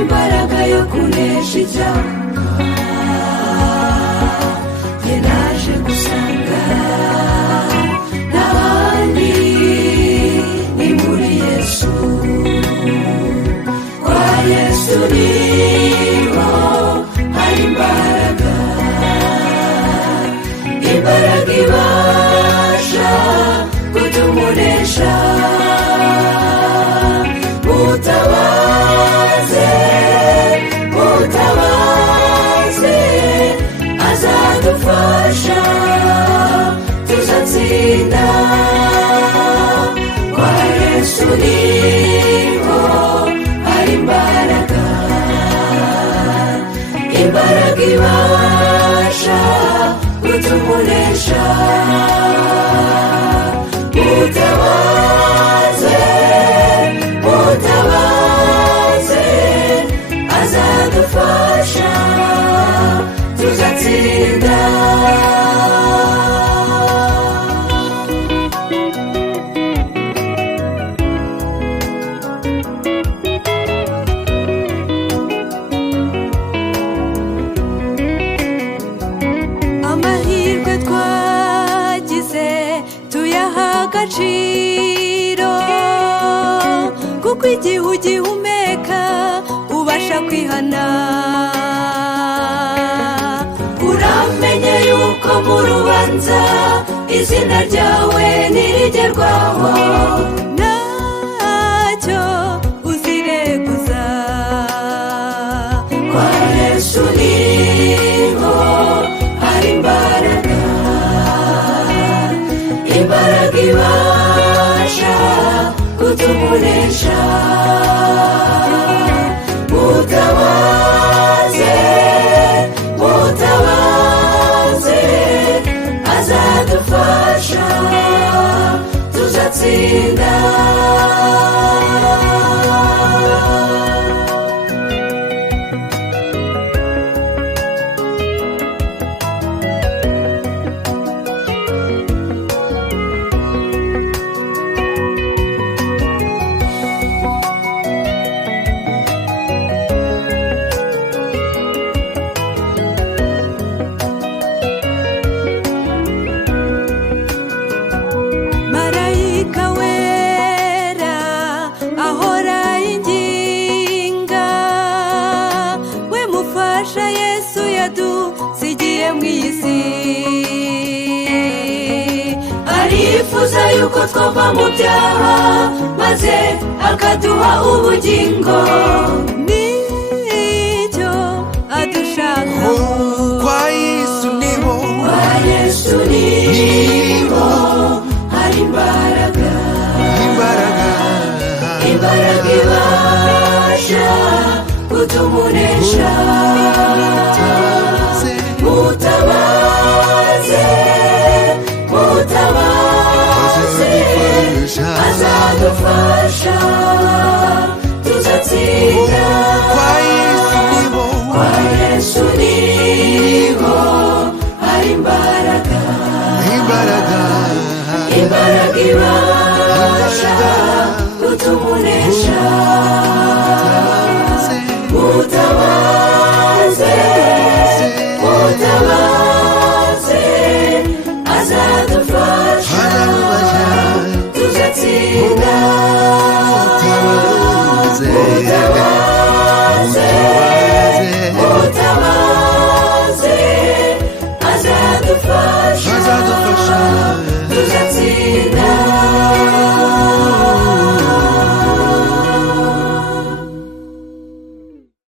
imbaraga yo kunesha icyaha jye naje gusanga n'ahandi ni muri Yesu. Kwa Yesu niho hari imbaraga ibasha kutumunesha. Mutabaze azadufasha tuzatsinda. Kwa Yesu niho hari imbaraga ibasha kutumunesha. Mutabaze azadufasha tuzatsinda. Amahirwe twagize tuyaha agaciro, kuko igihe ugihumeka ubasha kwihana. Uramenye yuko mu rubanza izina ryawe ntirigerwaho, ntacyo uzireguza. Kwa Yesu niho hari imbaraga ibasha kutumunesha. Mutabaze azadufasha tuzatsinda. Yesu yadusigiye mu isi, arifuza yuko twava mu byaha maze akaduha ubugingo. Nicyo adushaka. Kwa Yesu niho hari imbaraga ibasha kutumunesha. Mutabaze azadufasha tuzatsinda. Kwa Yesu niho hari imbaraga ibasha kutumunesha.